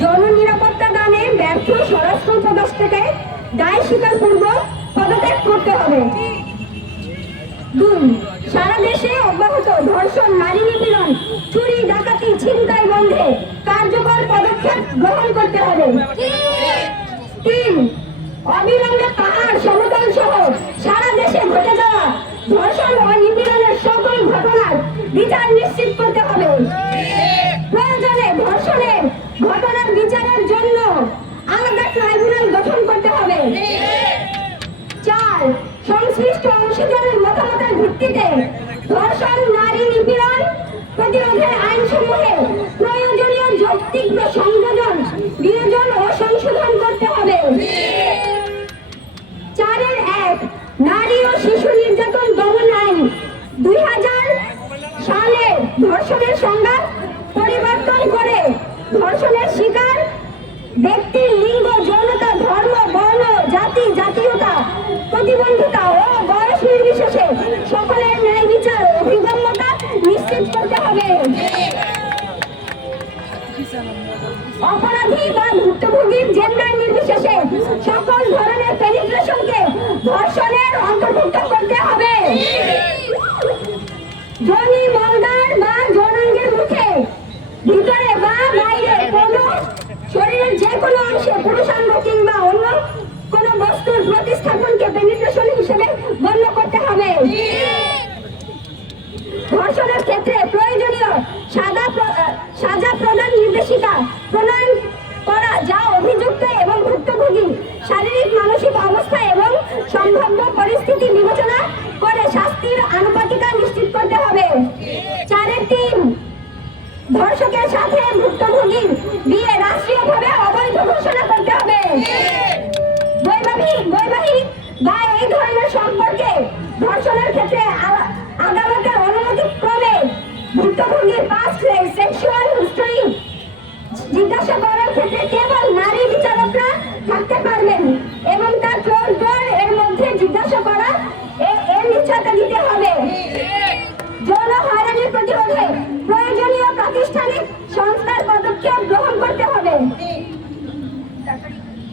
যৌন নিরাপত্তা দানে ব্যর্থ স্বরাষ্ট্র উপদেষ্টাকে দায় স্বীকারপূর্বক পদত্যাগ করতে হবে। 2. সারা দেশে অব্যাহত ধর্ষণ, নারী নিপীড়ন, চুরি, ডাকাতি, ছিনতাই বন্ধে কার্যকর পদক্ষেপ গ্রহণ করতে হবে। 3. অবিলম্বে পাহাড়, সমতল সহ সারা দেশে ঘটে যাওয়া ধর্ষণ ও নিপীড়নের সকল ঘটনার বিচার নিশ্চিত করতে হবে। প্রয়োজনে ধর্ষণের ঘটনার বিচারের জন্য আলাদা ট্রাইব্যুনাল গঠন করতে হবে। 4. সংশ্লিষ্ট অংশীদারের মতামতের ভিত্তিতে ধর্ষণ, নারী নিপীড়ন প্রতিরোধের আইনসমূহে প্রয়োজনীয় যৌক্তিক সংযোজন, বিয়োজন ও সংশোধন করতে হবে। 4-1 নারী ও শিশু নির্যাতন দমন আইন 2000 সালে ধর্ষণের সংজ্ঞা পরিবর্তন করে ধর্ষণের শিকার ব্যক্তির লিঙ্গ, যৌনতা, ধর্ম, বর্ণ, জাতি, জাতীয়তা, প্রতিবন্ধতা ও বয়স নির্বিশেষে সকলের ন্যায় বিচার ও অভিগম্যতা নিশ্চিত করতে হবে। অপরাধী বা ভুক্তভোগীর জেন্ডার নির্বিশেষে সকল ধরনের পেনিট্রেশনকে ধর্ষণের অন্তর্ভুক্ত করতে হবে। যোনি, মলদ্বার বা যৌনাঙ্গের মুখে, ভিতরে বা বাইরে কোনো শরীরের যে কোনো অংশে পুরুষাঙ্গ কিংবা অন্য কোনো বস্তুর প্রতিস্থাপনকে পেনিট্রেশন হিসেবে গণ্য করতে হবে। ধর্ষণের ক্ষেত্রে প্রয়োজনীয় সাজা প্রদান নির্দেশিকা প্রণয়ন করা, যা অভিযুক্ত এবং ভুক্তভোগী শারীরিক, মানসিক অবস্থা এবং সম্ভাব্য পরিস্থিতি বিবেচনা করে শাস্তির আনুপাতিকতা নিশ্চিত করতে হবে। 4-3 ধর্ষকের সাথে ভুক্তভোগীর বিয়ে রাষ্ট্রীয়ভাবে অবৈধ ঘোষণা করতে হবে। বৈবাহিক বা এই ধরনের সম্পর্কে ধর্ষণের ক্ষেত্রে আদালতের অনুমতি ক্রমে ভুক্তভোগীর পাস্ট সেক্সুয়াল হিস্টরি জিজ্ঞাসা করার ক্ষেত্রে কেবল নারী